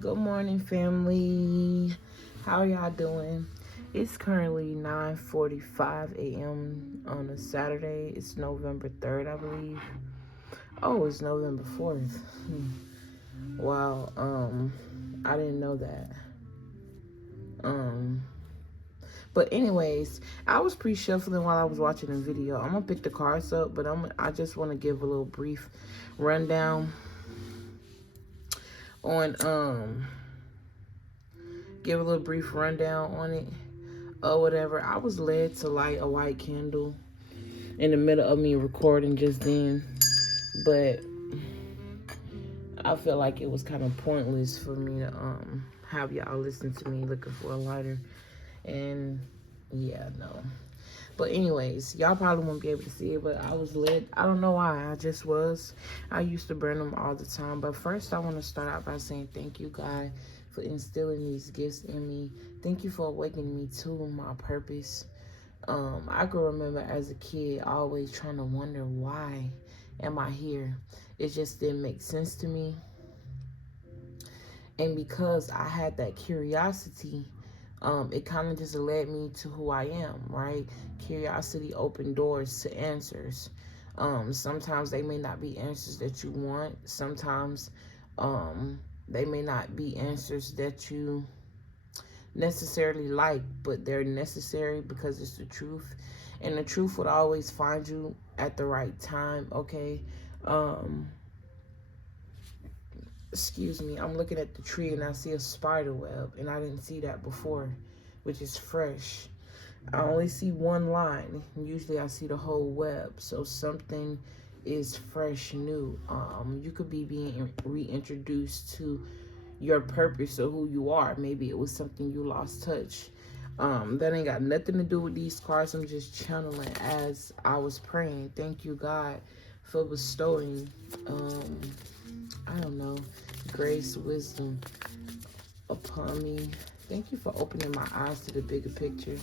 Good morning, family. How are y'all doing? It's currently 9:45 a.m. on a Saturday. It's November 3rd, I believe. Oh, it's November 4th. Wow, I didn't know that. But anyways, I was pre-shuffling while I was watching the video. I'm gonna pick the cards up, but I just want to give a little brief rundown on on it or whatever. I was led to light a white candle in the middle of me recording just then, but I feel like it was kind of pointless for me to have y'all listen to me looking for a lighter. And yeah, no. But anyways, y'all probably won't be able to see it, but I was led. I don't know why. I just was. I used to burn them all the time. But first, I want to start out by saying thank you, God, for instilling these gifts in me. Thank you for awakening me to my purpose. I can remember as a kid always trying to wonder, why am I here? It just didn't make sense to me. And because I had that curiosity, it kind of just led me to who I am, right? Curiosity opened doors to answers. Sometimes they may not be answers that you want. Sometimes they may not be answers that you necessarily like, but they're necessary because it's the truth. And the truth would always find you at the right time, okay? Excuse me, I'm looking at the tree and I see a spider web, and I didn't see that before, which is fresh. I only see one line. Usually I see the whole web, so something is fresh, new. You could be being reintroduced to your purpose or who you are. Maybe it was something you lost touch. That ain't got nothing to do with these cards. I'm just channeling as I was praying. Thank you, God, for bestowing I don't know, grace, wisdom upon me. Thank you for opening my eyes to the bigger picture.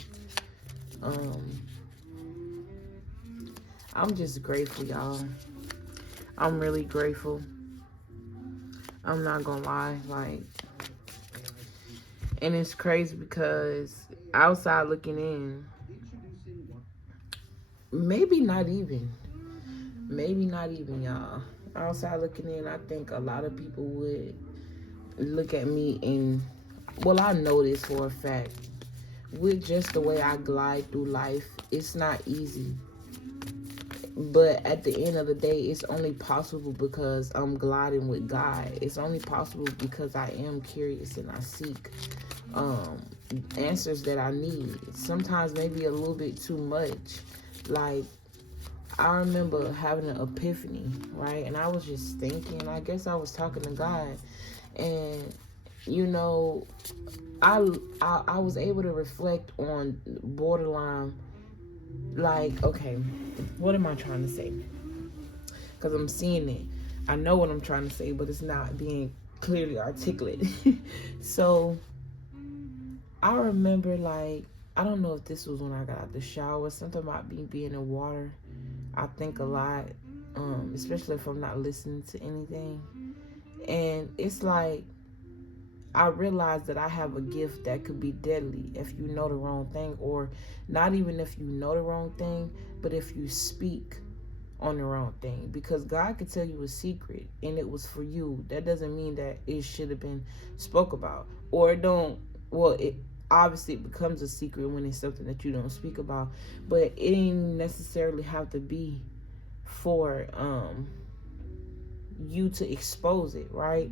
I'm just grateful, y'all. I'm really grateful. I'm not gonna lie, and it's crazy because outside looking in, maybe not even, y'all. Outside looking in, I think a lot of people would look at me and, well, I know this for a fact. With just the way I glide through life, it's not easy. But at the end of the day, it's only possible because I'm gliding with God. It's only possible because I am curious and I seek answers that I need. Sometimes maybe a little bit too much. Like, I remember having an epiphany, right? And I was just thinking, I guess I was talking to God. And, you know, I was able to reflect on borderline, like, okay, what am I trying to say? Because I'm seeing it. I know what I'm trying to say, but it's not being clearly articulate. So I remember, like, I don't know if this was when I got out the shower, something about me being in water. I think a lot, especially if I'm not listening to anything. And it's like, I realized that I have a gift that could be deadly if you know the wrong thing, or not even if you know the wrong thing, but if you speak on the wrong thing. Because God could tell you a secret and it was for you. That doesn't mean that it should have been spoke about. Or it don't, well, it obviously it becomes a secret when it's something that you don't speak about, but it ain't necessarily have to be for you to expose it, right?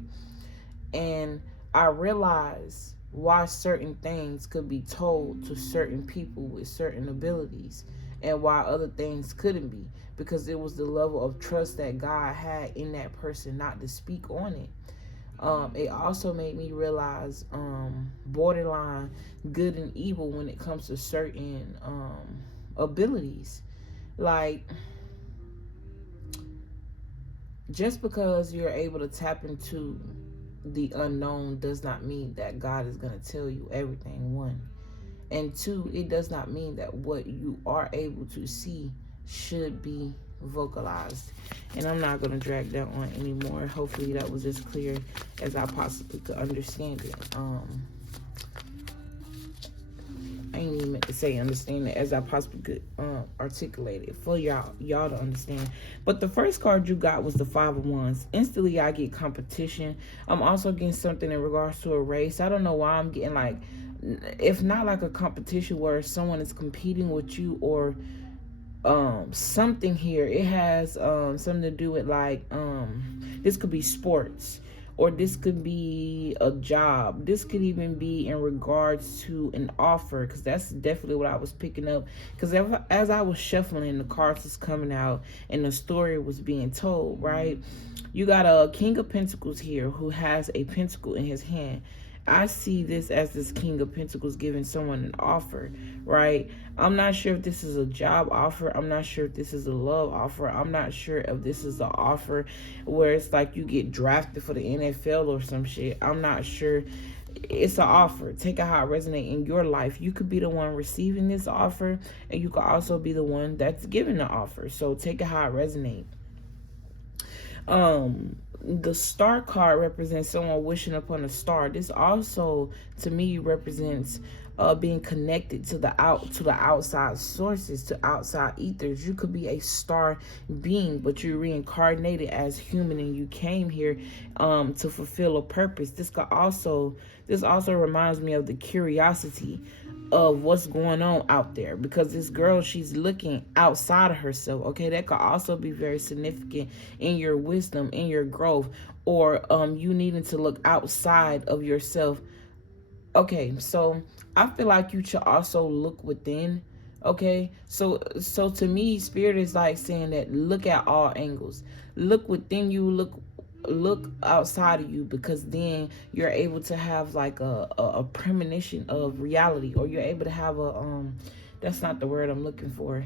And I realized why certain things could be told to certain people with certain abilities and why other things couldn't be, because it was the level of trust that God had in that person not to speak on it. It also made me realize borderline good and evil when it comes to certain abilities. Like, just because you're able to tap into the unknown does not mean that God is going to tell you everything, one. And two, it does not mean that what you are able to see should be vocalized. And I'm not going to drag that on anymore. Hopefully that was as clear as I possibly could understand it. I ain't even meant to say understand it, as I possibly could articulate it for y'all to understand. But the first card you got was the Five of Wands. Instantly I get competition. I'm also getting something in regards to a race. I don't know why I'm getting like, if not like a competition where someone is competing with you, or something here. It has something to do with like this could be sports, or this could be a job. This could even be in regards to an offer, because that's definitely what I was picking up. Because as I was shuffling, the cards was coming out and the story was being told, right? You got a King of Pentacles here who has a pentacle in his hand. I see this as this King of Pentacles giving someone an offer, right? I'm not sure if this is a job offer. I'm not sure if this is a love offer. I'm not sure if this is an offer where it's like you get drafted for the NFL or some shit. I'm not sure. It's an offer. Take it how it resonates in your life. You could be the one receiving this offer, and you could also be the one that's giving the offer. So take it how it resonates. The star card represents someone wishing upon a star. This also, to me, represents being connected to the outside sources, to outside ethers. You could be a star being, but you're reincarnated as human, and you came here to fulfill a purpose. This also reminds me of the curiosity of what's going on out there, because this girl, she's looking outside of herself. Okay, that could also be very significant in your wisdom, in your growth, or you needing to look outside of yourself. Okay, so I feel like you should also look within. Okay, so to me, spirit is like saying that look at all angles, look within you, look outside of you, because then you're able to have like a premonition of reality, or you're able to have a that's not the word I'm looking for.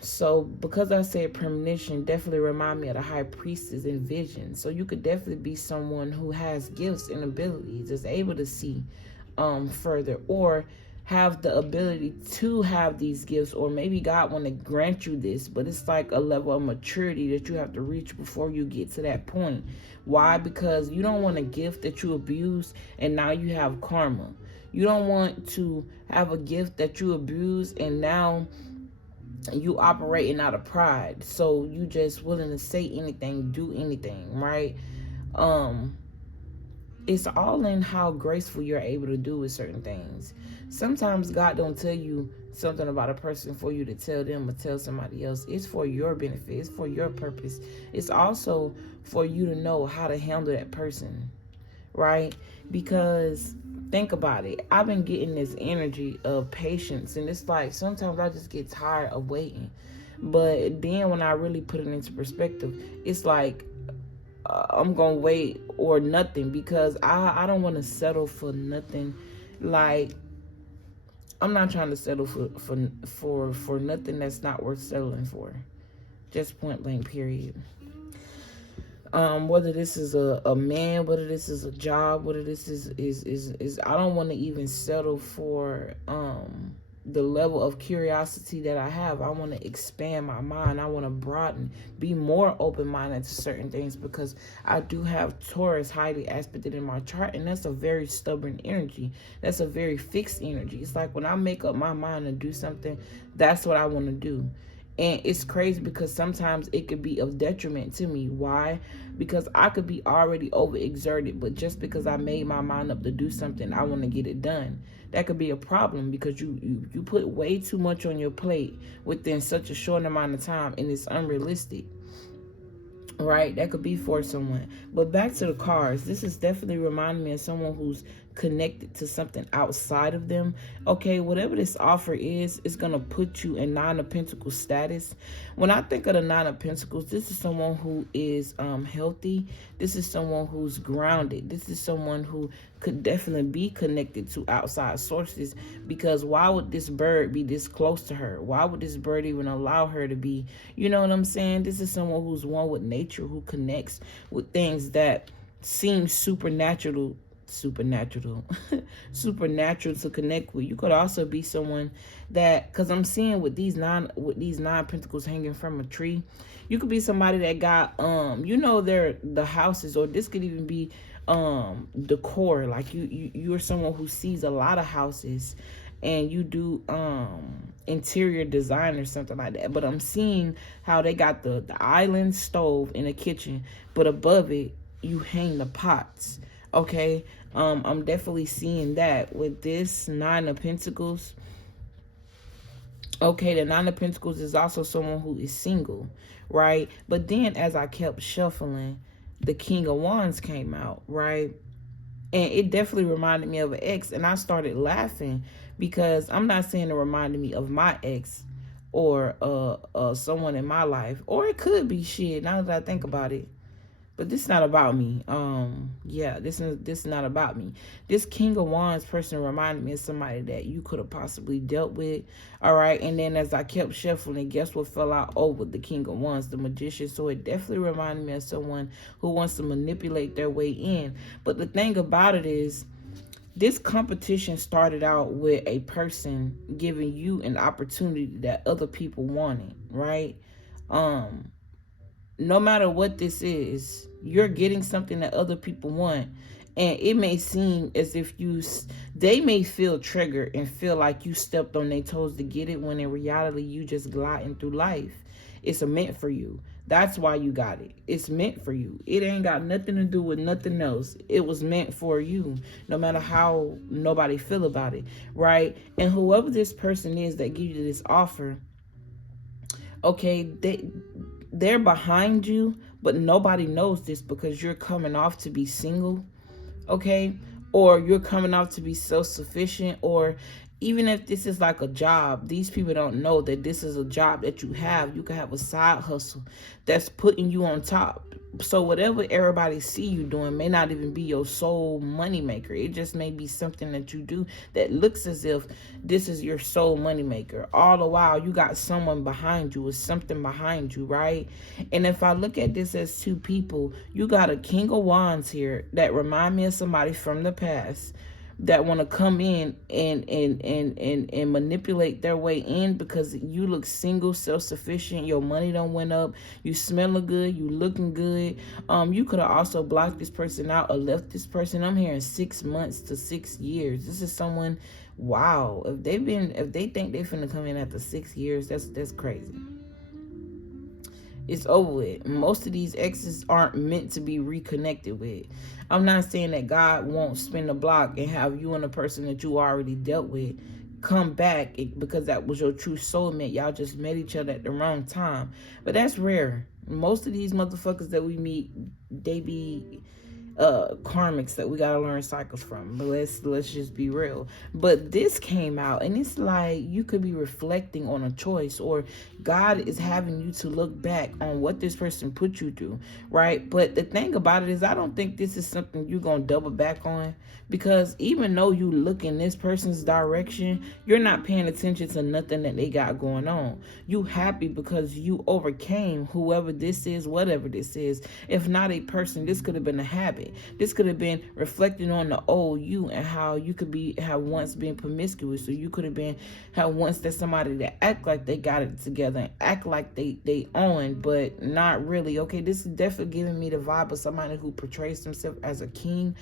So because I said premonition, definitely remind me of the high priestess in vision. So you could definitely be someone who has gifts and abilities, is able to see further, or have the ability to have these gifts, or maybe God want to grant you this, but it's like a level of maturity that you have to reach before you get to that point. Why? Because you don't want a gift that you abuse and now you have karma. You don't want to have a gift that you abuse and now you operating out of pride, so you just willing to say anything, do anything, right? It's all in how graceful you're able to do with certain things. Sometimes God don't tell you something about a person for you to tell them or tell somebody else. It's for your benefit. It's for your purpose. It's also for you to know how to handle that person, right? Because think about it. I've been getting this energy of patience, and it's like sometimes I just get tired of waiting. But then when I really put it into perspective, it's like I'm gonna wait or nothing, because I don't want to settle for nothing. Like, I'm not trying to settle for nothing that's not worth settling for. Just point blank, period. Whether this is a man, whether this is a job, whether this is I don't want to even settle for the level of curiosity that I have. I want to expand my mind. I want to broaden, be more open-minded to certain things, because I do have Taurus highly aspected in my chart, and that's a very stubborn energy. That's a very fixed energy. It's like when I make up my mind to do something, that's what I want to do. And it's crazy because sometimes it could be of detriment to me. Why? Because I could be already overexerted, but just because I made my mind up to do something, I want to get it done. That could be a problem, because you put way too much on your plate within such a short amount of time, and it's unrealistic. Right? That could be for someone. But back to the cards. This is definitely reminding me of someone who's connected to something outside of them. Okay, whatever this offer is, it's going to put you in Nine of Pentacles status. When I think of the Nine of Pentacles, this is someone who is healthy. This is someone who's grounded. This is someone who could definitely be connected to outside sources, because why would this bird be this close to her? Why would this bird even allow her to be, you know what I'm saying? This is someone who's one with nature, who connects with things that seem supernatural supernatural supernatural to connect with. You could also be someone that, because I'm seeing with these nine pentacles hanging from a tree, you could be somebody that got the houses, or this could even be decor. Like you're someone who sees a lot of houses and you do interior design or something like that. But I'm seeing how they got the island stove in the kitchen, but above it you hang the pots. Okay, I'm definitely seeing that with this Nine of Pentacles. Okay, the Nine of Pentacles is also someone who is single, right? But then as I kept shuffling, the King of Wands came out, right? And it definitely reminded me of an ex. And I started laughing because I'm not saying it reminded me of my ex or someone in my life. Or it could be shit, now that I think about it. But this is not about me. This is not about me. This King of Wands person reminded me of somebody that you could have possibly dealt with. All right. And then as I kept shuffling, guess what fell out over the King of Wands? The Magician. So it definitely reminded me of someone who wants to manipulate their way in. But the thing about it is, this competition started out with a person giving you an opportunity that other people wanted, right? No matter what this is, you're getting something that other people want. And it may seem as if they may feel triggered and feel like you stepped on their toes to get it, when in reality, you just gliding through life. It's meant for you. That's why you got it. It's meant for you. It ain't got nothing to do with nothing else. It was meant for you, no matter how nobody feel about it, right? And whoever this person is that gives you this offer, okay, they're behind you, but nobody knows this because you're coming off to be single, okay? Or you're coming off to be self-sufficient, or even if this is like a job, these people don't know that this is a job that you have. You can have a side hustle that's putting you on top. So whatever everybody see you doing may not even be your sole money maker. It just may be something that you do that looks as if this is your sole money maker. All the while, you got someone behind you, or something behind you, right? And if I look at this as two people, you got a King of Wands here that remind me of somebody from the past that want to come in and manipulate their way in because you look single, self-sufficient, your money don't went up, you smelling good, you looking good. You could have also blocked this person out or left this person. I'm hearing 6 months to 6 years. This is someone, wow, if they think they finna come in after 6 years, that's crazy. It's over with. Most of these exes aren't meant to be reconnected with. I'm not saying that God won't spin the block and have you and the person that you already dealt with come back because that was your true soulmate. Y'all just met each other at the wrong time. But that's rare. Most of these motherfuckers that we meet, they be karmics that we gotta learn cycles from. But let's just be real. But this came out and it's like you could be reflecting on a choice, or God is having you to look back on what this person put you through, right? But the thing about it is, I don't think this is something you're gonna double back on, because even though you look in this person's direction, you're not paying attention to nothing that they got going on. You happy because you overcame whoever this is, whatever this is. If not a person, this could have been a habit. This could have been reflecting on the old you and how you could have once been promiscuous. So you could have once that somebody that act like they got it together and act like they own, but not really. Okay, this is definitely giving me the vibe of somebody who portrays themselves as a king,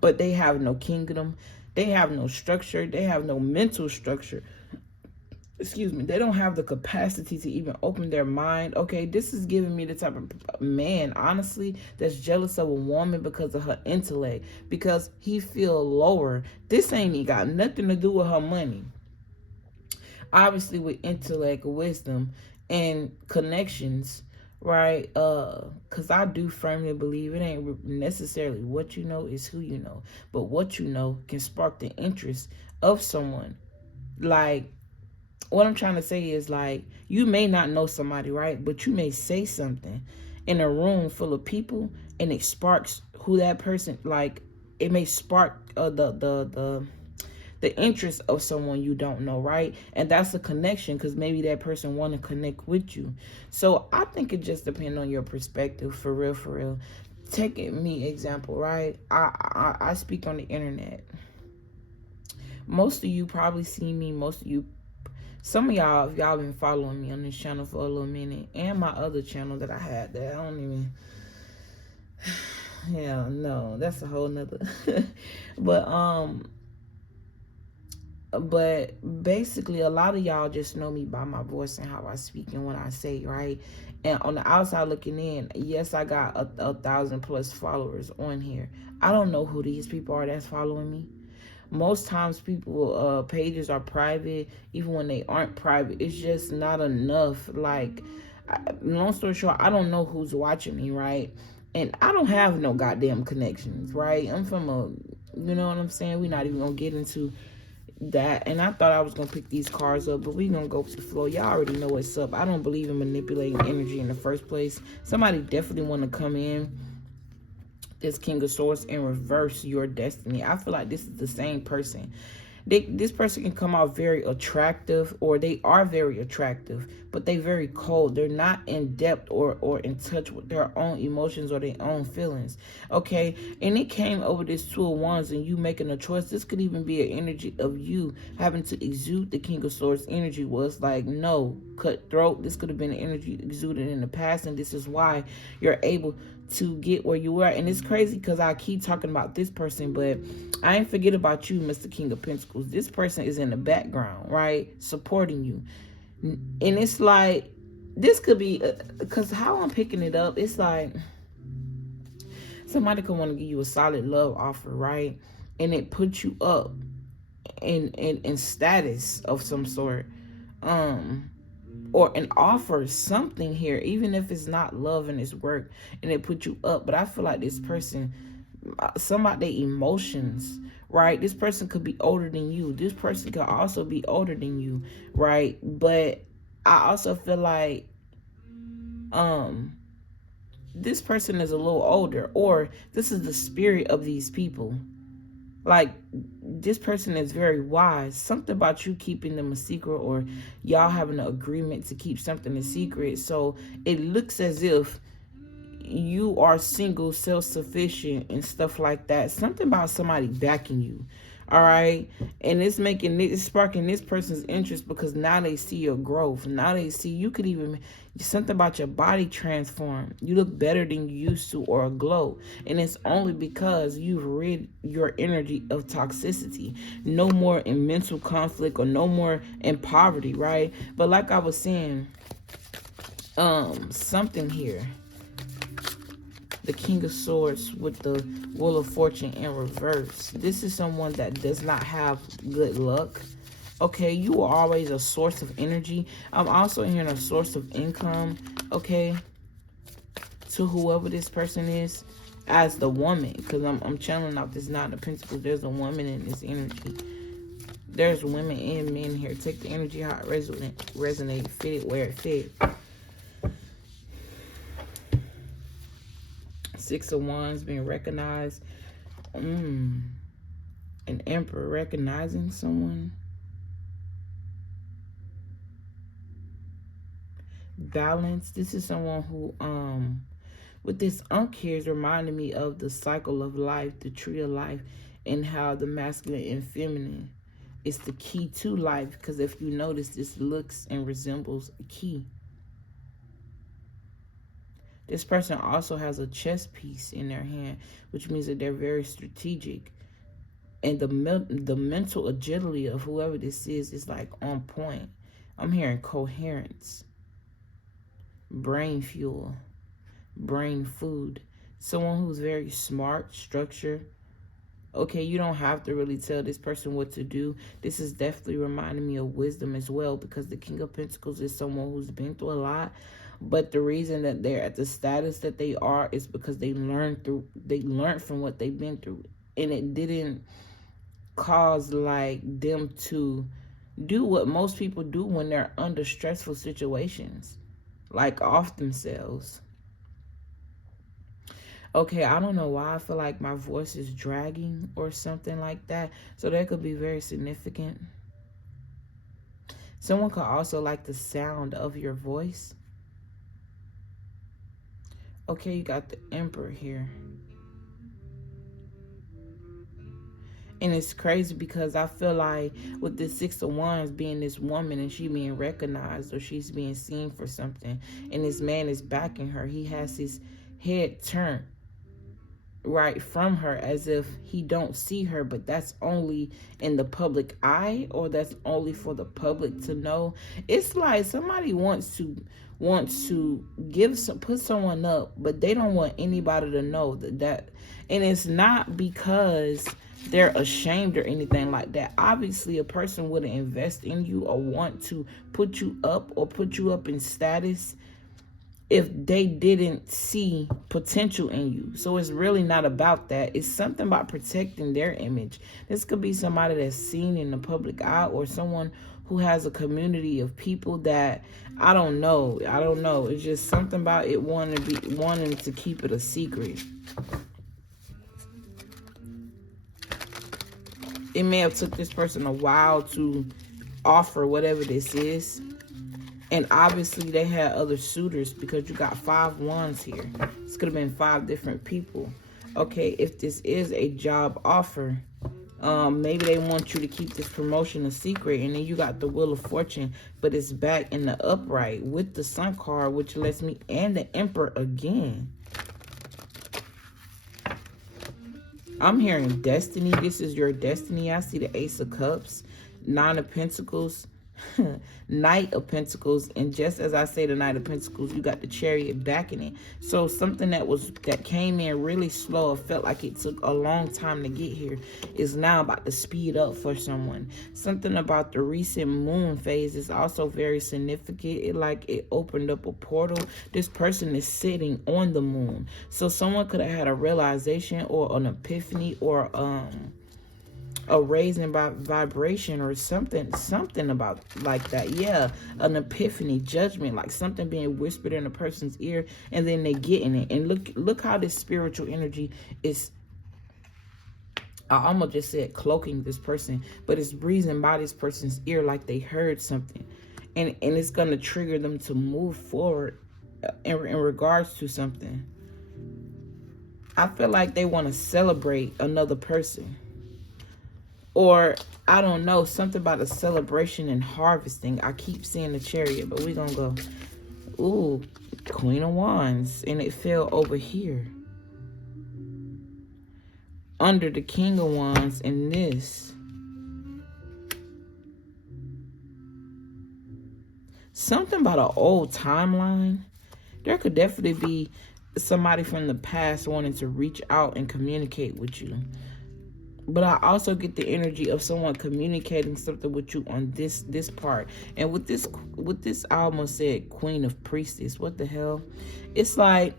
but they have no kingdom. They have no structure. They have no mental structure. Excuse me, they don't have the capacity to even open their mind. Okay, this is giving me the type of man, honestly, that's jealous of a woman because of her intellect, because he feel lower. This ain't even got nothing to do with her money. Obviously with intellect, wisdom, and connections, right? Because I do firmly believe it ain't necessarily what you know, is who you know. But what you know can spark the interest of someone. Like, what I'm trying to say is, like, you may not know somebody, right? But you may say something in a room full of people and it sparks who that person, like, it may spark the interest of someone you don't know, right? And that's a connection, because maybe that person want to connect with you. So I think it just depends on your perspective, for real, for real. take me example, right? I speak on the internet. Most of you probably see me. Most of you, some of y'all, if y'all been following me on this channel for a little minute, and my other channel that I had that I don't even, yeah, no, that's a whole nother. But basically, a lot of y'all just know me by my voice and how I speak and what I say, right? And on the outside looking in, yes, I got a 1,000+ followers on here. I don't know who these people are that's following me. Most times people pages are private. Even when they aren't private, it's just not enough. Like, long story short, I don't know who's watching me, right? And I don't have no goddamn connections, right? I'm from a, you know what I'm saying? We're not even gonna get into that. And I thought I was gonna pick these cards up, but we gonna go with the flow. Y'all already know what's up. I don't believe in manipulating energy in the first place. Somebody definitely want to come in this King of Swords and reverse your destiny. I feel like this is the same person. This person can come out very attractive, or they are very attractive, but they very cold. They're not in depth or in touch with their own emotions or their own feelings. Okay, and it came over this Two of Wands and you making a choice. This could even be an energy of you having to exude the King of Swords energy. Was like, no, cutthroat. This could have been an energy exuded in the past, and this is why you're able to get where you are. And it's crazy because I keep talking about this person, but I ain't forget about you, Mr. King of Pentacles. This person is in the background, right, supporting you. And it's like, this could be, because how I'm picking it up, it's like somebody could want to give you a solid love offer, right? And it puts you up in status of some sort. Or an offer, something here, even if it's not love and it's work, and it put you up. But I feel like this person, somebody, their emotions, right? This person could be older than you. This person could also be older than you, right? But I also feel like this person is a little older, or this is the spirit of these people. Like, this person is very wise. Something about you keeping them a secret, or y'all having an agreement to keep something a secret. So it looks as if you are single, self-sufficient, and stuff like that. Something about somebody backing you. All right. And it's sparking this person's interest, because now they see your growth. Now they see you could even, something about your body transform. You look better than you used to, or a glow. And it's only because you've rid your energy of toxicity. No more in mental conflict, or no more in poverty, right? But like I was saying, something here. The King of Swords with the Wheel of Fortune in reverse. This is someone that does not have good luck. Okay, you are always a source of energy. I'm also hearing a source of income, okay, to whoever this person is, as the woman, because I'm channeling out this Nine of Pentacles. There's a woman in this energy. There's women and men here. Take the energy how it resonate, fit it where it fit. Six of Wands being recognized. An Emperor recognizing someone. Balance. This is someone who, with this Ankh here, is reminding me of the cycle of life, the tree of life, and how the masculine and feminine is the key to life. Because if you notice, this looks and resembles a key. This person also has a chess piece in their hand, which means that they're very strategic. And the mental agility of whoever this is like on point. I'm hearing coherence, brain fuel, brain food. Someone who's very smart, structured. Okay, you don't have to really tell this person what to do. This is definitely reminding me of wisdom as well, because the King of Pentacles is someone who's been through a lot. But the reason that they're at the status that they are is because they learned from what they've been through. And it didn't cause like them to do what most people do when they're under stressful situations, like off themselves. Okay, I don't know why I feel like my voice is dragging or something like that. So that could be very significant. Someone could also like the sound of your voice. Okay, you got the Emperor here. And it's crazy because I feel like with this Six of Wands being this woman and she being recognized or she's being seen for something, and this man is backing her, he has his head turned right from her as if he don't see her, but that's only in the public eye, or that's only for the public to know. It's like somebody wants to put someone up, but they don't want anybody to know that. And it's not because they're ashamed or anything like that. Obviously a person wouldn't invest in you or want to put you up or put you up in status if they didn't see potential in you. So it's really not about that. It's something about protecting their image. This could be somebody that's seen in the public eye, or someone who has a community of people that I don't know. It's just something about it wanting to keep it a secret. It may have took this person a while to offer whatever this is. And obviously they had other suitors, because you got 5 wands here. This could have been 5 different people. Okay, if this is a job offer, maybe they want you to keep this promotion a secret. And then you got the Wheel of Fortune, but it's back in the upright with the Sun card, which lets me, and the Emperor again. I'm hearing destiny. This is your destiny. I see the Ace of Cups, 9 of Pentacles, Knight of Pentacles, and just as I say the Knight of Pentacles, you got the Chariot backing it. So something that came in really slow, it felt like it took a long time to get here, is now about to speed up for someone. Something about the recent moon phase is also very significant. It opened up a portal. This person is sitting on the moon, so someone could have had a realization or an epiphany or a raising by vibration or something about like that. Yeah, an epiphany, judgment, like something being whispered in a person's ear, and then they get in it. And look how this spiritual energy is, I almost just said cloaking this person, but it's breathing by this person's ear like they heard something, and it's going to trigger them to move forward in regards to something. I feel like they want to celebrate another person. Or, I don't know, something about a celebration and harvesting. I keep seeing the Chariot, but we're going to go. Ooh, Queen of Wands. And it fell over here. Under the King of Wands and this. Something about an old timeline. There could definitely be somebody from the past wanting to reach out and communicate with you. But I also get the energy of someone communicating something with you on this part. And with this, I almost said Queen of Priestess. What the hell? It's like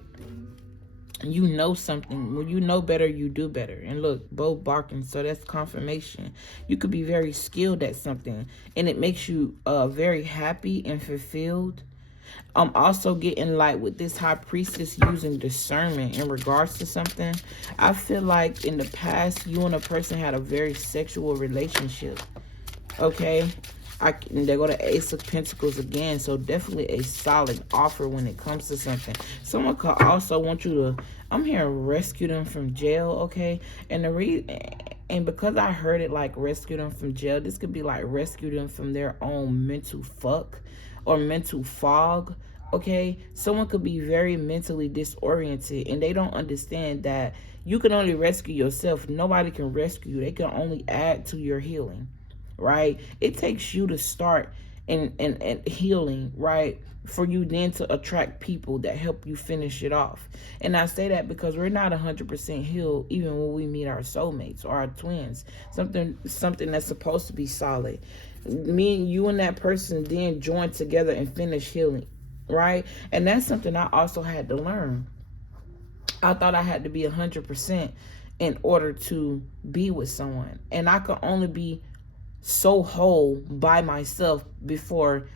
you know something. When you know better, you do better. And look, both barking, so that's confirmation. You could be very skilled at something, and it makes you very happy and fulfilled. I'm also getting like with this High Priestess using discernment in regards to something. I feel like in the past, you and a person had a very sexual relationship. Okay? They go to Ace of Pentacles again. So definitely a solid offer when it comes to something. Someone could also want you to, I'm hearing rescue them from jail. Okay? And because I heard it like rescue them from jail, this could be like rescue them from their own mental fuck or mental fog. Okay, someone could be very mentally disoriented, and they don't understand that you can only rescue yourself. Nobody can rescue you. They can only add to your healing, right? It takes you to start and healing, right, for you then to attract people that help you finish it off. And I say that because we're not 100% healed even when we meet our soulmates or our twins, something that's supposed to be solid. Me and you and that person then join together and finish healing, right? And that's something I also had to learn. I thought I had to be 100% in order to be with someone, and I could only be so whole by myself before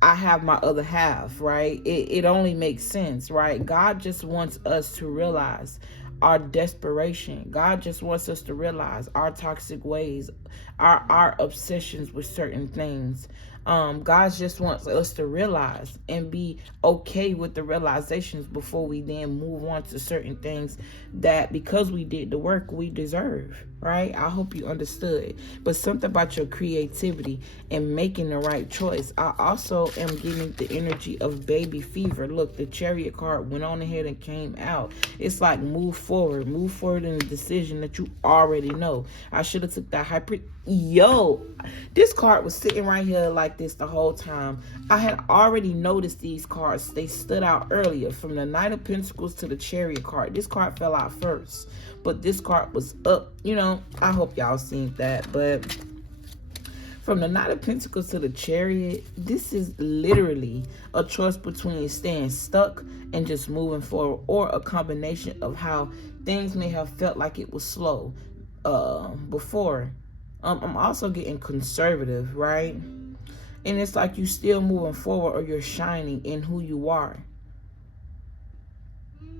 I have my other half, right? It only makes sense, right? God just wants us to realize our desperation. God just wants us to realize our toxic ways, our obsessions with certain things. God just wants us to realize and be okay with the realizations before we then move on to certain things that, because we did the work, we deserve, right? I hope you understood. But something about your creativity and making the right choice. I also am getting the energy of baby fever. Look, the Chariot card went on ahead and came out. It's like move forward in a decision that you already know. I should have took that Yo, this card was sitting right here like this the whole time. I had already noticed these cards. They stood out earlier, from the Knight of Pentacles to the Chariot card. This card fell out first, but this card was up. You know, I hope y'all seen that. But from the Knight of Pentacles to the Chariot, this is literally a choice between staying stuck and just moving forward, or a combination of how things may have felt like it was slow before. I'm also getting conservative, right? And it's like you still moving forward, or you're shining in who you are.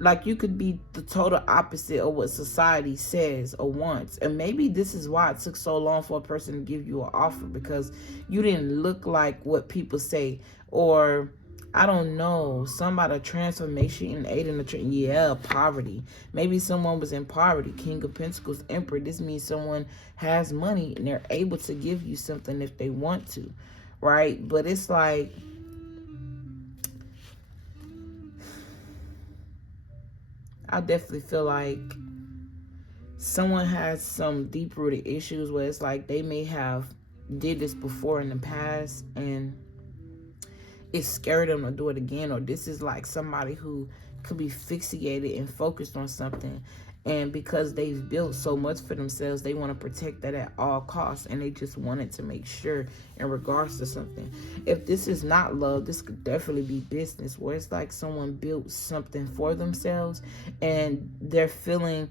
Like you could be the total opposite of what society says or wants. And maybe this is why it took so long for a person to give you an offer, because you didn't look like what people say. Or I don't know, somebody transformation in aid in the poverty. Maybe someone was in poverty. King of Pentacles, Emperor. This means someone has money and they're able to give you something if they want to, right? But it's like, I definitely feel like someone has some deep-rooted issues where it's like they may have did this before in the past and it scared them to do it again. Or this is like somebody who could be fixated and focused on something, and because they've built so much for themselves, they want to protect that at all costs, and they just wanted to make sure in regards to something. If this is not love, this could definitely be business, where it's like someone built something for themselves and they're feeling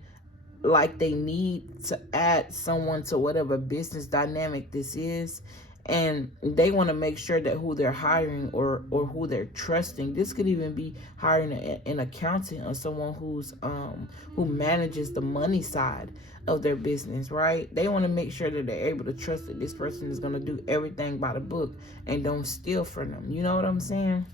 like they need to add someone to whatever business dynamic this is, and they want to make sure that who they're hiring or who they're trusting, this could even be hiring an accountant or someone who's who manages the money side of their business, right? They want to make sure that they're able to trust that this person is going to do everything by the book and don't steal from them. You know what I'm saying?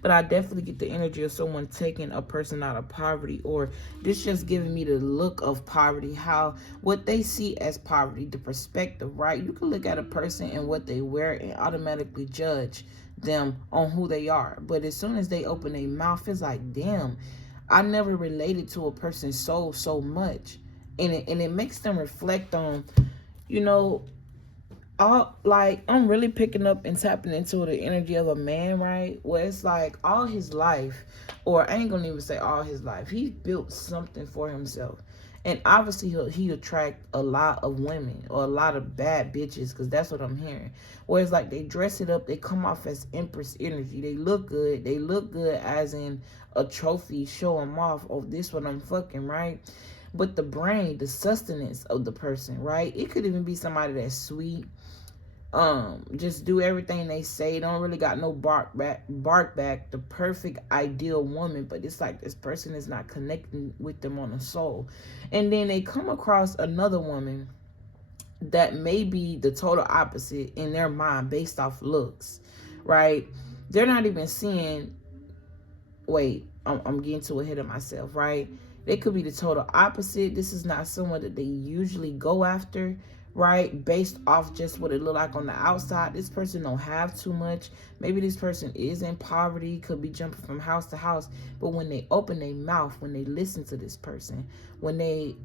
But I definitely get the energy of someone taking a person out of poverty, or this just giving me the look of poverty, how what they see as poverty, the perspective, right? You can look at a person and what they wear and automatically judge them on who they are. But as soon as they open their mouth, it's like, damn, I never related to a person's soul so much. And it makes them reflect on, you know, I'm really picking up and tapping into the energy of a man, right? Where it's like all his life, or I ain't gonna even say all his life, he built something for himself. And obviously he attract a lot of women or a lot of bad bitches, because that's what I'm hearing. Whereas like they dress it up, they come off as Empress energy. They look good. They look good as in a trophy, show them off. Oh, this what I'm fucking, right? But the brain, the sustenance of the person, right? It could even be somebody that's sweet, just do everything they say, don't really got no bark back, the perfect ideal woman, but it's like this person is not connecting with them on a soul. And then they come across another woman that may be the total opposite in their mind based off looks, right? They're not even seeing, I'm getting too ahead of myself, right? They could be the total opposite. This is not someone that they usually go after, right? Based off just what it look like on the outside. This person don't have too much. Maybe this person is in poverty, could be jumping from house to house. But when they open their mouth, when they listen to this person, when they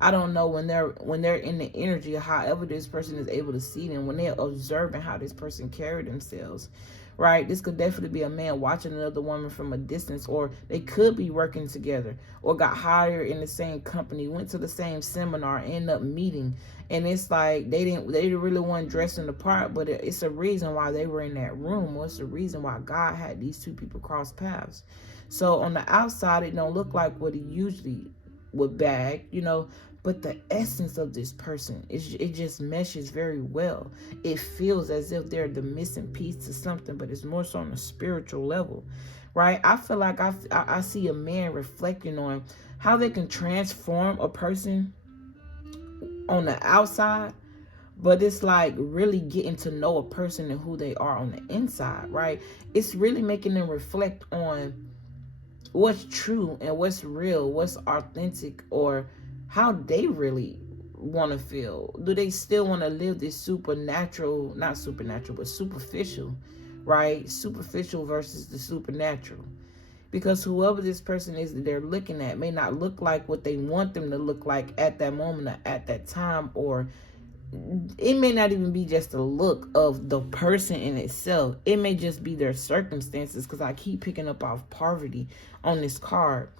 I don't know, when they're in the energy of however this person is able to see them, when they're observing how this person carry themselves, right? This could definitely be a man watching another woman from a distance, or they could be working together, or got hired in the same company, went to the same seminar, end up meeting, and it's like they didn't really want dressing the part, but it's a reason why they were in that room, or it's a reason why God had these two people cross paths. So on the outside, it don't look like what he usually would bag, you know, but the essence of this person, it just meshes very well. It feels as if they're the missing piece to something, but it's more so on a spiritual level, right? I feel like I see a man reflecting on how they can transform a person on the outside, But it's like really getting to know a person and who they are on the inside, right? It's really making them reflect on what's true and what's real, what's authentic, or how they really want to feel. Do they still want to live this supernatural, not supernatural, but superficial, right? Superficial versus the supernatural. Because whoever this person is that they're looking at may not look like what they want them to look like at that moment or at that time, or it may not even be just a look of the person in itself. It may just be their circumstances, because I keep picking up off poverty on this card,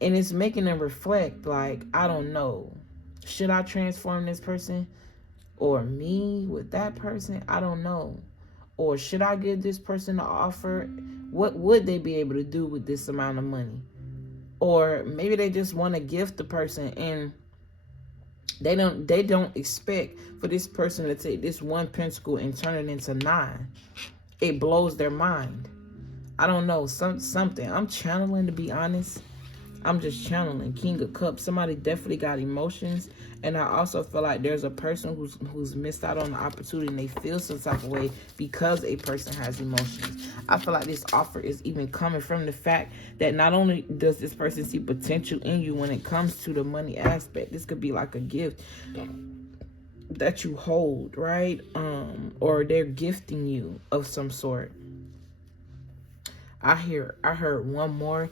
and it's making them reflect, like, I don't know, should I transform this person or me with that person? I don't know. Or should I give this person an offer? What would they be able to do with this amount of money? Or maybe they just want to gift the person, and they don't expect for this person to take this one pentacle and turn it into 9. It blows their mind. I don't know, something. I'm channeling, to be honest. I'm just channeling King of Cups. Somebody definitely got emotions, and I also feel like there's a person who's missed out on the opportunity, and they feel some type of way because a person has emotions. I feel like this offer is even coming from the fact that not only does this person see potential in you when it comes to the money aspect, this could be like a gift that you hold, right? Or they're gifting you of some sort. I heard one more.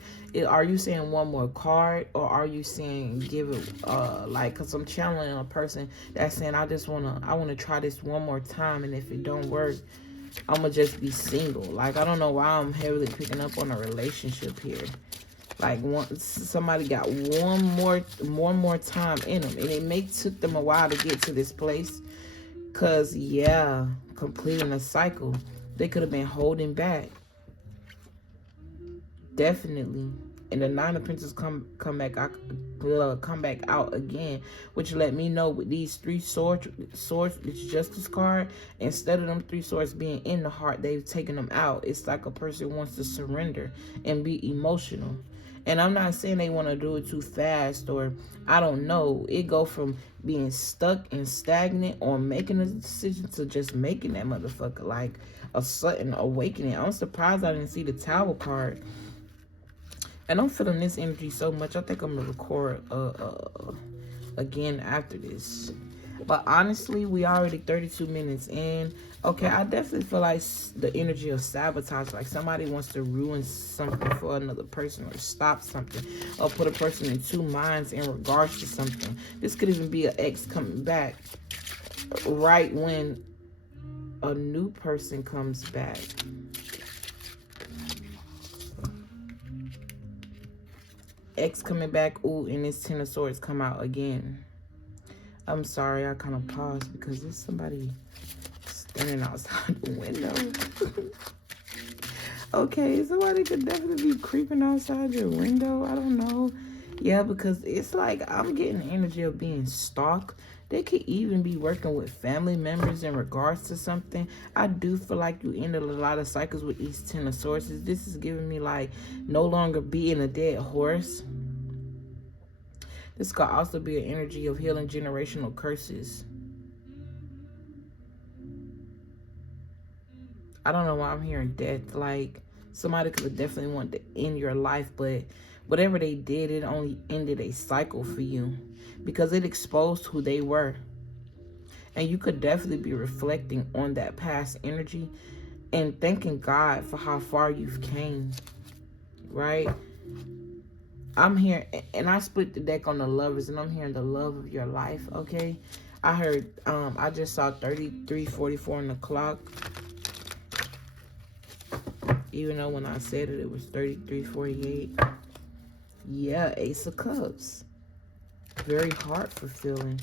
Are you saying one more card, or are you saying give it like, because I'm channeling a person that's saying I want to try this one more time, and if it don't work, I'm gonna just be single. Like, I don't know why I'm heavily picking up on a relationship here. Like, somebody got one more time in them, and it may took them a while to get to this place, because yeah, completing a cycle, they could have been holding back. Definitely. And the 9 of Pentacles come back out again, which let me know with these 3 swords, it's Justice card. Instead of them 3 swords being in the heart, they've taken them out. It's like a person wants to surrender and be emotional. And I'm not saying they want to do it too fast, or I don't know. It go from being stuck and stagnant or making a decision to just making that motherfucker, like a sudden awakening. I'm surprised I didn't see the Tower card. And I'm feeling this energy so much. I think I'm going to record again after this. But honestly, we already 32 minutes in. Okay, I definitely feel like the energy of sabotage. Like somebody wants to ruin something for another person, or stop something, or put a person in 2 minds in regards to something. This could even be an ex coming back right when a new person comes back. X coming back. Ooh, and this 10 of Swords come out again. I'm sorry, I kind of paused because there's somebody standing outside the window. Okay, somebody could definitely be creeping outside your window. I don't know. Yeah, because it's like I'm getting the energy of being stalked. They could even be working with family members in regards to something. I do feel like you ended a lot of cycles with these 10 of Swords. This is giving me like no longer being a dead horse. This could also be an energy of healing generational curses. I don't know why I'm hearing death. Like somebody could have definitely wanted to end your life, but whatever they did, it only ended a cycle for you because it exposed who they were. And you could definitely be reflecting on that past energy and thanking God for how far you've came, right? I'm here, and I split the deck on the Lovers, and I'm hearing the love of your life, okay? I heard, I just saw 33:44 on the clock. Even though when I said it, it was 33:48. Yeah, Ace of Cups. Very heart fulfilling.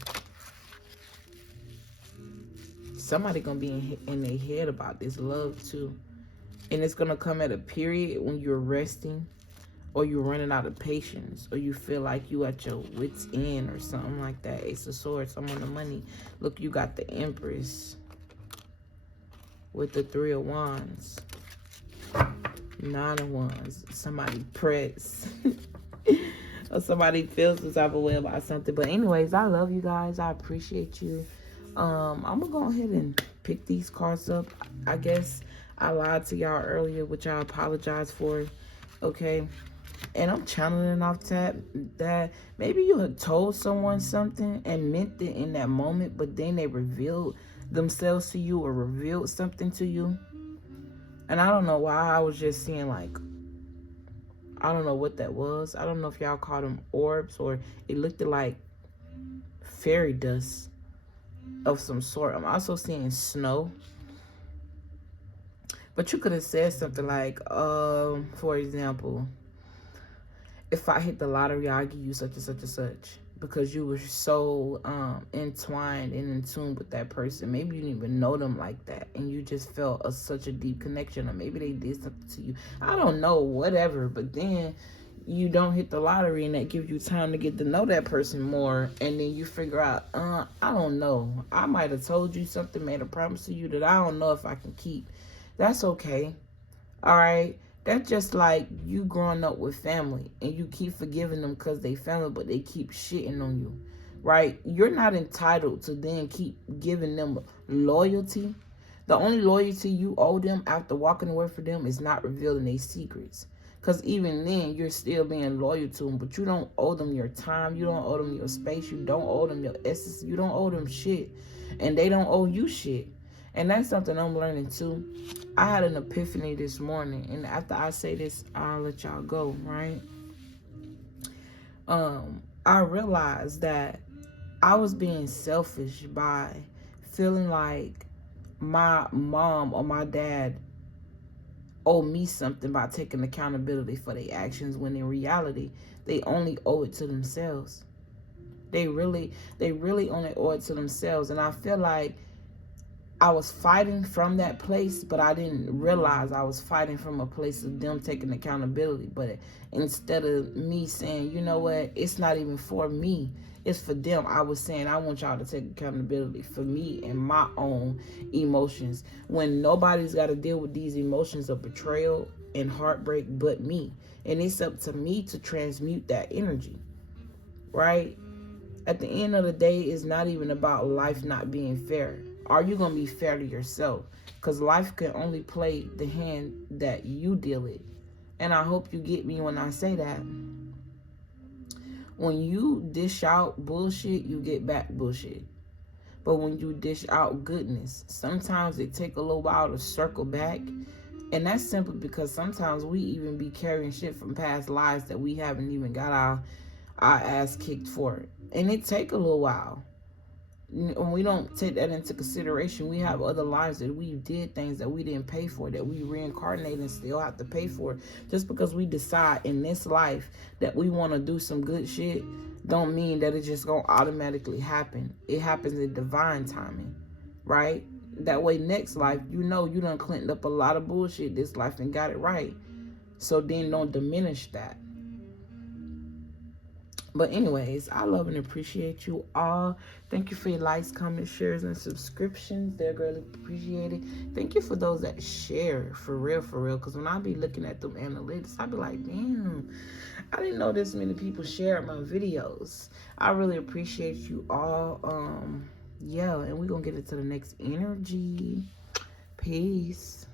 Somebody gonna be in their head about this love too. And it's gonna come at a period when you're resting, or you're running out of patience, or you feel like you at your wit's end or something like that. Ace of Swords, I'm on the money. Look, you got the Empress with the 3 of Wands. 9 of Wands. Somebody press. Or somebody feels some type of way about something. But anyways, I love you guys. I appreciate you. I'm gonna go ahead and pick these cards up. I guess I lied to y'all earlier, which I apologize for. Okay. And I'm channeling off that maybe you had told someone something and meant it in that moment, but then they revealed themselves to you or revealed something to you. And I don't know why I was just seeing like, I don't know what that was. I don't know if y'all call them orbs or it looked like fairy dust of some sort. I'm also seeing snow. But you could have said something like, for example, if I hit the lottery, I'll give you such and such and such. Because you were so entwined and in tune with that person. Maybe you didn't even know them like that. And you just felt such a deep connection. Or maybe they did something to you. I don't know, whatever. But then you don't hit the lottery and that gives you time to get to know that person more. And then you figure out, I don't know. I might have told you something, made a promise to you that I don't know if I can keep. That's okay. All right. That's just like you growing up with family and you keep forgiving them because they family, but they keep shitting on you, right? You're not entitled to then keep giving them loyalty. The only loyalty you owe them after walking away from them is not revealing their secrets. Because even then, you're still being loyal to them, but you don't owe them your time. You don't owe them your space. You don't owe them your essence. You don't owe them shit. And they don't owe you shit. And that's something I'm learning too. I had an epiphany this morning, and after I say this, I'll let y'all go, right? I realized that I was being selfish by feeling like my mom or my dad owe me something by taking accountability for their actions, when in reality, they only owe it to themselves. They really only owe it to themselves. And I feel like I was fighting from that place, but I didn't realize I was fighting from a place of them taking accountability. But instead of me saying, you know what, it's not even for me, it's for them, I was saying, I want y'all to take accountability for me and my own emotions. When nobody's got to deal with these emotions of betrayal and heartbreak but me. And it's up to me to transmute that energy, right? At the end of the day, it's not even about life not being fair. Are you going to be fair to yourself? Because life can only play the hand that you deal it. And I hope you get me when I say that. When you dish out bullshit, you get back bullshit. But when you dish out goodness, sometimes it take a little while to circle back. And that's simply because sometimes we even be carrying shit from past lives that we haven't even got our ass kicked for it. And it take a little while. When we don't take that into consideration, we have other lives that we did things that we didn't pay for, that we reincarnate and still have to pay for. Just because we decide in this life that we want to do some good shit, don't mean that it's just going to automatically happen. It happens in divine timing, right? That way next life, you know you done cleaned up a lot of bullshit this life and got it right. So then don't diminish that. But anyways, I love and appreciate you all. Thank you for your likes, comments, shares, and subscriptions. They're greatly appreciated. Thank you for those that share, for real. Because when I be looking at them analytics, I be like, damn, I didn't know this many people share my videos. I really appreciate you all. Yeah, and we're going to get into the next energy. Peace.